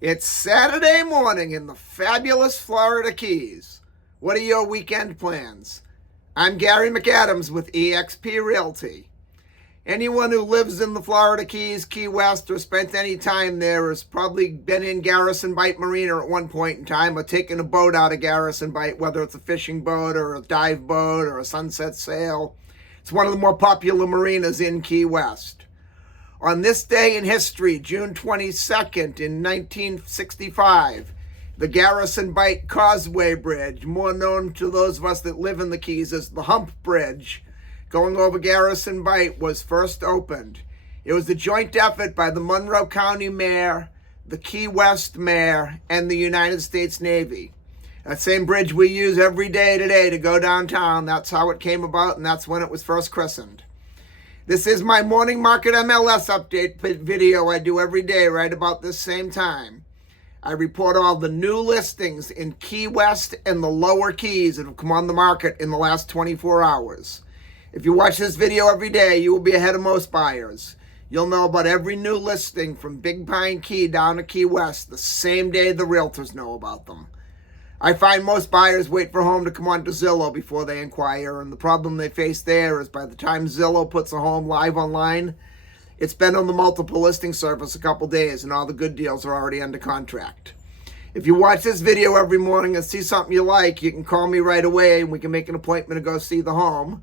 It's Saturday morning in the fabulous Florida Keys. What are your weekend plans? I'm Gary McAdams with eXp Realty. Anyone who lives in the Florida Keys, Key West, or spent any time there has probably been in Garrison Bight Marina at one point in time or taken a boat out of Garrison Bight, whether it's a fishing boat or a dive boat or a sunset sail. It's one of the more popular marinas in Key West. On this day in history, June 22nd in 1965, the Garrison Bight Causeway Bridge, more known to those of us that live in the Keys as the Hump Bridge, going over Garrison Bight, was first opened. It was a joint effort by the Monroe County Mayor, the Key West Mayor, and the United States Navy. That same bridge we use every day today to go downtown. That's how it came about, and that's when it was first christened. This is my morning market MLS update video I do every day right about this same time. I report all the new listings in Key West and the lower Keys that have come on the market in the last 24 hours. If you watch this video every day, you will be ahead of most buyers. You'll know about every new listing from Big Pine Key down to Key West the same day the realtors know about them. I find most buyers wait for a home to come onto Zillow before they inquire, and the problem they face there is by the time Zillow puts a home live online, it's been on the multiple listing service a couple days and all the good deals are already under contract. If you watch this video every morning and see something you like, you can call me right away and we can make an appointment to go see the home.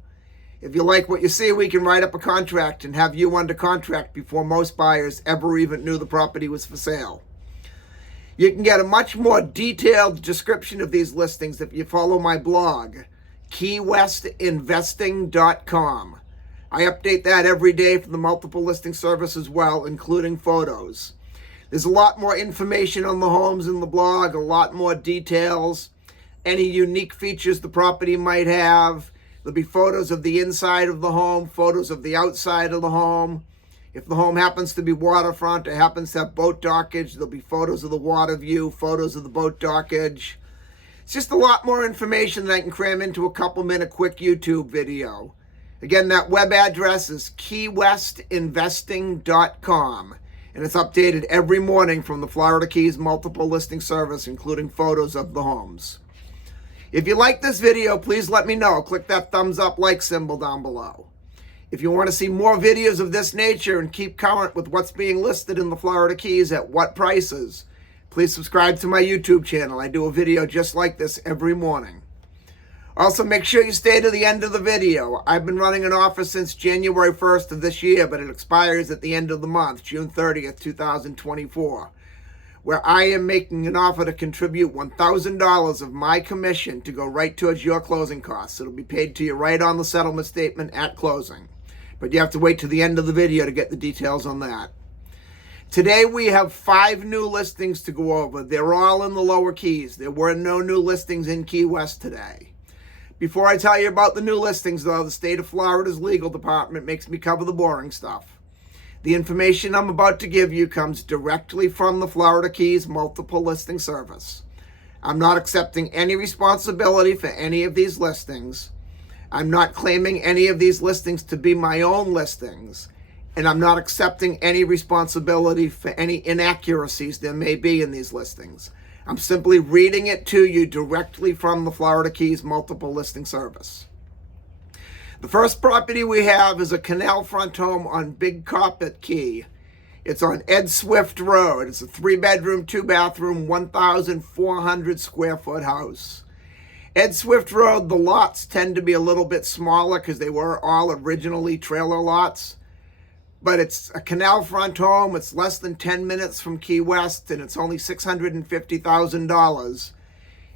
If you like what you see, we can write up a contract and have you under contract before most buyers ever even knew the property was for sale. You can get a much more detailed description of these listings if you follow my blog, keywestinvesting.com. I update that every day for the multiple listing service as well, including photos. There's a lot more information on the homes in the blog, a lot more details, any unique features the property might have. There'll be photos of the inside of the home, photos of the outside of the home. If the home happens to be waterfront or happens to have boat dockage, there'll be photos of the water view, photos of the boat dockage. It's just a lot more information that I can cram into a couple-minute quick YouTube video. Again, that web address is keywestinvesting.com, and it's updated every morning from the Florida Keys multiple listing service, including photos of the homes. If you like this video, please let me know. Click that thumbs up like symbol down below. If you want to see more videos of this nature and keep current with what's being listed in the Florida Keys at what prices, please subscribe to my YouTube channel. I do a video just like this every morning. Also, make sure you stay to the end of the video. I've been running an offer since January 1st of this year, but it expires at the end of the month, June 30th, 2024, where I am making an offer to contribute $1,000 of my commission to go right towards your closing costs. It'll be paid to you right on the settlement statement at closing. But you have to wait to the end of the video to get the details on that. Today we have 5 new listings to go over. They're all in the lower Keys. There were no new listings in Key West today. Before I tell you about the new listings, though, the state of Florida's legal department makes me cover the boring stuff. The information I'm about to give you comes directly from the Florida Keys multiple listing service. I'm not accepting any responsibility for any of these listings. I'm not claiming any of these listings to be my own listings, and I'm not accepting any responsibility for any inaccuracies there may be in these listings. I'm simply reading it to you directly from the Florida Keys multiple listing service. The first property we have is a canal front home on Big Carpet Key. It's on Ed Swift Road. It's a 3-bedroom, 2-bathroom, 1,400 square foot house. Ed Swift Road, the lots tend to be a little bit smaller because they were all originally trailer lots. But it's a canal front home. It's less than 10 minutes from Key West, and it's only $650,000.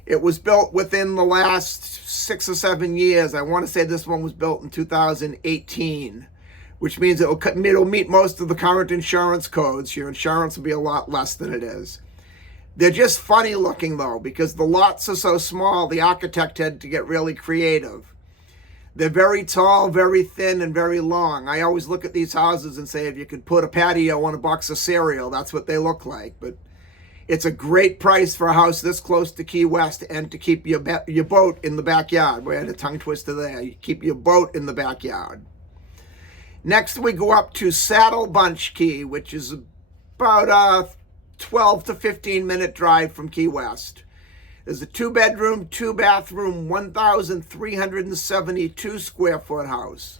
It was built within the last 6 or 7 years. I want to say this one was built in 2018, which means it'll meet most of the current insurance codes. Your insurance will be a lot less than it is. They're just funny looking, though, because the lots are so small, the architect had to get really creative. They're very tall, very thin, and very long. I always look at these houses and say, if you could put a patio on a box of cereal, that's what they look like. But it's a great price for a house this close to Key West and to keep your boat in the backyard. We had a tongue twister there. You keep your boat in the backyard. Next, we go up to Saddle Bunch Key, which is about 12 to 15 minute drive from Key West. There's a 2-bedroom, 2-bathroom, 1,372 square foot house.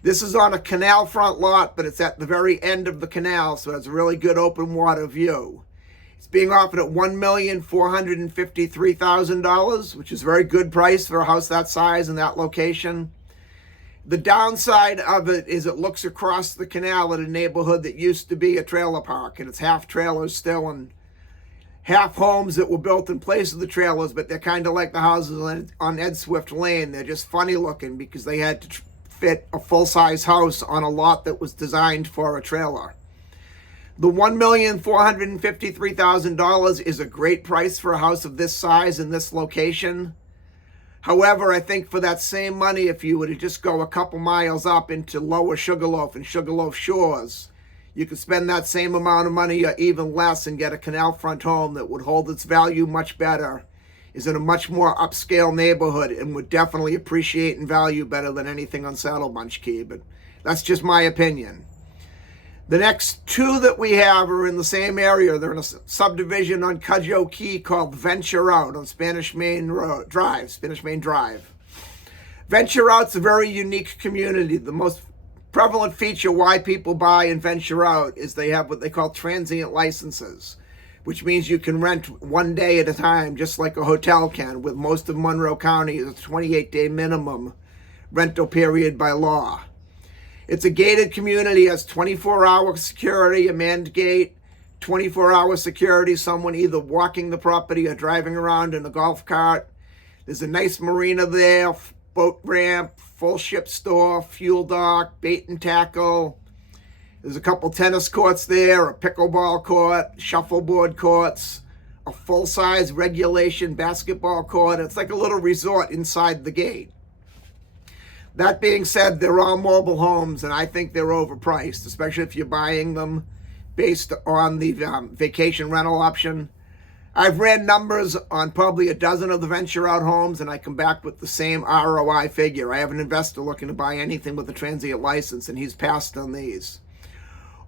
This is on a canal front lot, but it's at the very end of the canal, so it's a really good open water view. It's being offered at $1,453,000, which is a very good price for a house that size and that location. The downside of it is it looks across the canal at a neighborhood that used to be a trailer park, and it's half trailers still and half homes that were built in place of the trailers, but they're kind of like the houses on Ed Swift Lane. They're just funny looking because they had to fit a full-size house on a lot that was designed for a trailer. The $1,453,000 is a great price for a house of this size in this location. However, I think for that same money, if you were to just go a couple miles up into Lower Sugarloaf and Sugarloaf Shores, you could spend that same amount of money or even less and get a canal front home that would hold its value much better, is in a much more upscale neighborhood, and would definitely appreciate in value better than anything on Saddle Bunch Key, but that's just my opinion. The next two that we have are in the same area. They're in a subdivision on Cudjoe Key called Venture Out on Spanish Main Drive. Venture Out's a very unique community. The most prevalent feature why people buy and venture out is they have what they call transient licenses, which means you can rent 1 day at a time, just like a hotel can, with most of Monroe County is a 28-day minimum rental period by law. It's a gated community, has 24-hour security, a manned gate, 24-hour security, someone either walking the property or driving around in a golf cart. There's a nice marina there, boat ramp, full ship store, fuel dock, bait and tackle. There's a couple tennis courts there, a pickleball court, shuffleboard courts, a full-size regulation basketball court. It's like a little resort inside the gate. That being said, they're all mobile homes, and I think they're overpriced, especially if you're buying them based on the vacation rental option. I've ran numbers on probably a dozen of the venture out homes, and I come back with the same ROI figure. I have an investor looking to buy anything with a transient license, and he's passed on these.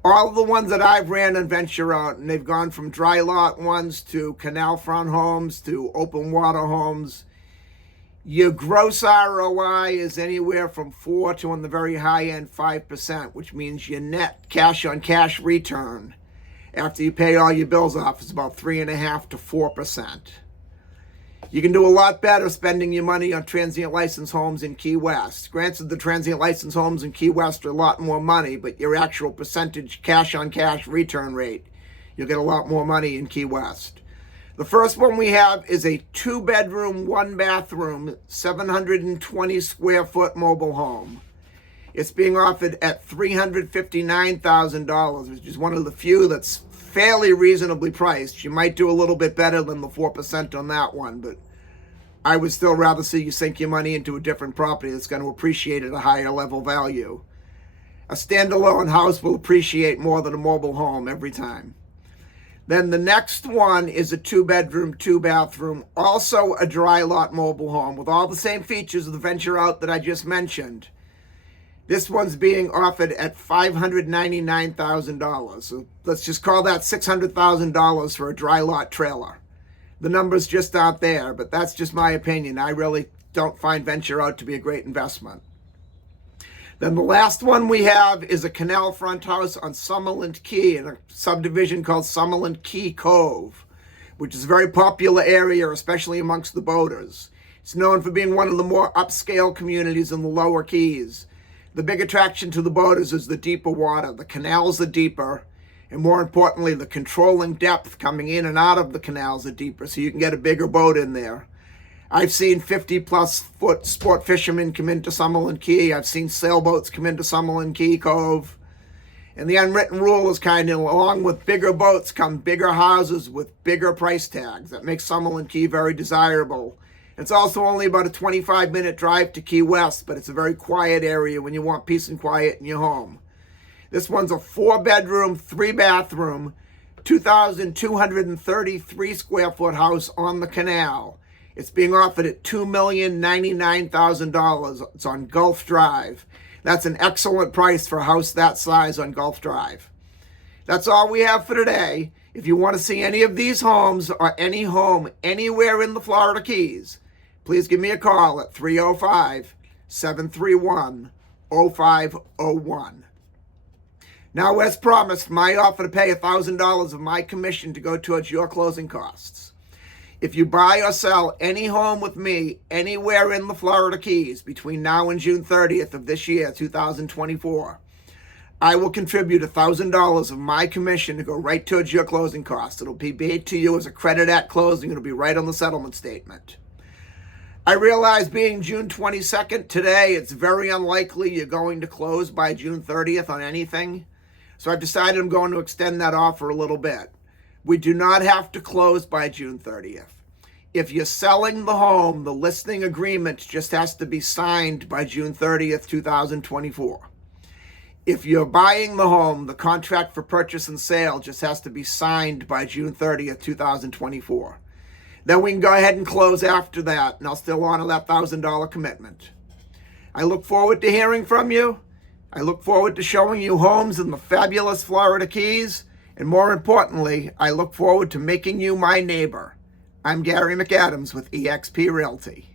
All of the ones that I've ran on venture out, and they've gone from dry lot ones to canal front homes to open water homes, your gross ROI is anywhere from 4 to, on the very high end, 5%, which means your net cash on cash return after you pay all your bills off is about 3.5 to 4%. You can do a lot better spending your money on transient license homes in Key West. Granted, the transient license homes in Key West are a lot more money, but your actual percentage cash on cash return rate, you'll get a lot more money in Key West. The first one we have is a 2-bedroom, 1-bathroom, 720 square foot mobile home. It's being offered at $359,000, which is one of the few that's fairly reasonably priced. You might do a little bit better than the 4% on that one, but I would still rather see you sink your money into a different property that's going to appreciate at a higher level value. A standalone house will appreciate more than a mobile home every time. Then the next one is a 2-bedroom, 2-bathroom, also a dry lot mobile home with all the same features of the venture out that I just mentioned. This one's being offered at $599,000. So let's just call that $600,000 for a dry lot trailer. The numbers just aren't there, but that's just my opinion. I really don't find venture out to be a great investment. Then the last one we have is a canal front house on Summerland Key in a subdivision called Summerland Key Cove, which is a very popular area, especially amongst the boaters. It's known for being one of the more upscale communities in the lower Keys. The big attraction to the boaters is the deeper water. The canals are deeper, and more importantly, the controlling depth coming in and out of the canals are deeper, so you can get a bigger boat in there. I've seen 50-plus foot sport fishermen come into Summerland Key. I've seen sailboats come into Summerland Key Cove. And the unwritten rule is kind of, along with bigger boats come bigger houses with bigger price tags. That makes Summerland Key very desirable. It's also only about a 25-minute drive to Key West, but it's a very quiet area when you want peace and quiet in your home. This one's a 4-bedroom, 3-bathroom, 2,233 square foot house on the canal. It's being offered at $2,099,000. It's on Gulf Drive. That's an excellent price for a house that size on Gulf Drive. That's all we have for today. If you want to see any of these homes or any home anywhere in the Florida Keys, please give me a call at 305-731-0501. Now, as promised, my offer to pay $1,000 of my commission to go towards your closing costs. If you buy or sell any home with me anywhere in the Florida Keys between now and June 30th of this year, 2024, I will contribute $1,000 of my commission to go right towards your closing costs. It'll be paid to you as a credit at closing. It'll be right on the settlement statement. I realize being June 22nd today, it's very unlikely you're going to close by June 30th on anything. So I've decided I'm going to extend that offer a little bit. We do not have to close by June 30th. If you're selling the home, the listing agreement just has to be signed by June 30th, 2024. If you're buying the home, the contract for purchase and sale just has to be signed by June 30th, 2024. Then we can go ahead and close after that, and I'll still honor that $1,000 commitment. I look forward to hearing from you. I look forward to showing you homes in the fabulous Florida Keys. And more importantly, I look forward to making you my neighbor. I'm Gary McAdams with eXp Realty.